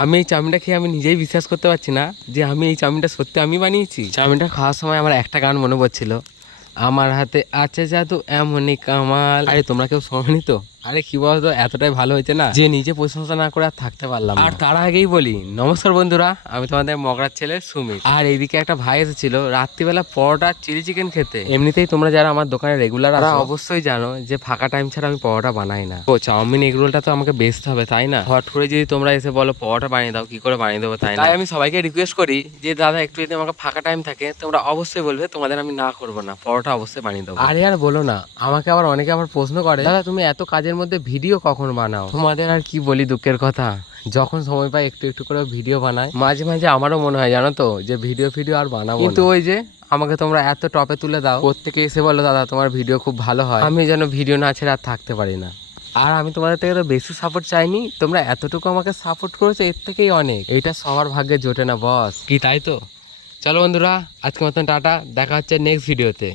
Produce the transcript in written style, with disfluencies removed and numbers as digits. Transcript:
আমি এই চাউমিনটা খেয়ে আমি নিজেই বিশ্বাস করতে পারছি না যে আমি এই চাউমিনটা সত্যি আমি বানিয়েছি। চাউমিনটা খাওয়ার সময় আমার একটা গান মনে পড়ছিল, আমার হাতে আছে জাদু এমনই কামাল। আরে তোমরা কেউ শোনি তো? আরে কি বলতো, এতটাই ভালো হয়েছে না যে নিজে প্রশংসা না করে আর থাকতে পারলাম না। আর তার আগেই বলি নমস্কার বন্ধুরা, আমি তোমাদের মগরার ছেলে সুমিত। আর এইদিকে একটা ভাই এসেছিল রাত্রিবেলা পরোটা চিলি চিকেন খেতে। এমনিতেই তোমরা যারা আমার দোকানে রেগুলার তারা অবশ্যই জানো যে ফাঁকা টাইম ছাড়া আমি পরোটা বানাই না। তো চাউমিন এগরোলটা তো আমাকে বেচতে হবে তাই না? হট করে যদি তোমরা এসে বলো পরোটা বানিয়ে দাও, কি করে বানিয়ে দেবো তাই না? তাই আমি সবাইকে রিকোয়েস্ট করি যে দাদা একটু যদি আমাকে ফাঁকা টাইম থাকে তোমরা অবশ্যই বলবে, তোমাদের আমি না করবো না, পরোটা অবশ্যই বানিয়ে দেবো। আরে আর বলো না, আমাকে আবার অনেকে আবার প্রশ্ন করে দাদা তুমি এত কাজের মধ্যে ভিডিও কখন বানাও? তোমাদের আর কি বলি দুঃখের কথা, যখন সময় পাই একটু একটু করে ভিডিও বানাই। মাঝে মাঝে আমারও মনে হয় জানো তো যে ভিডিও আর বানাবো, কিন্তু ওই যে আমাকে তোমরা এত টপে তুলে দাও, প্রত্যেকে এসে বলো দাদা তোমার ভিডিও খুব ভালো হয়, আমি যেন ভিডিও না ছেড়ে আর থাকতে পারি না। আর আমি তোমাদের থেকে তো বেশি সাপোর্ট চাইনি, তোমরা এতটুকু আমাকে সাপোর্ট করেছো এর থেকেই অনেক। এটা সবার ভাগ্যে জোটে না বস, কি তাই তো? চলো বন্ধুরা, আজকের মতন টাটা, দেখা হচ্ছে নেক্সট ভিডিওতে।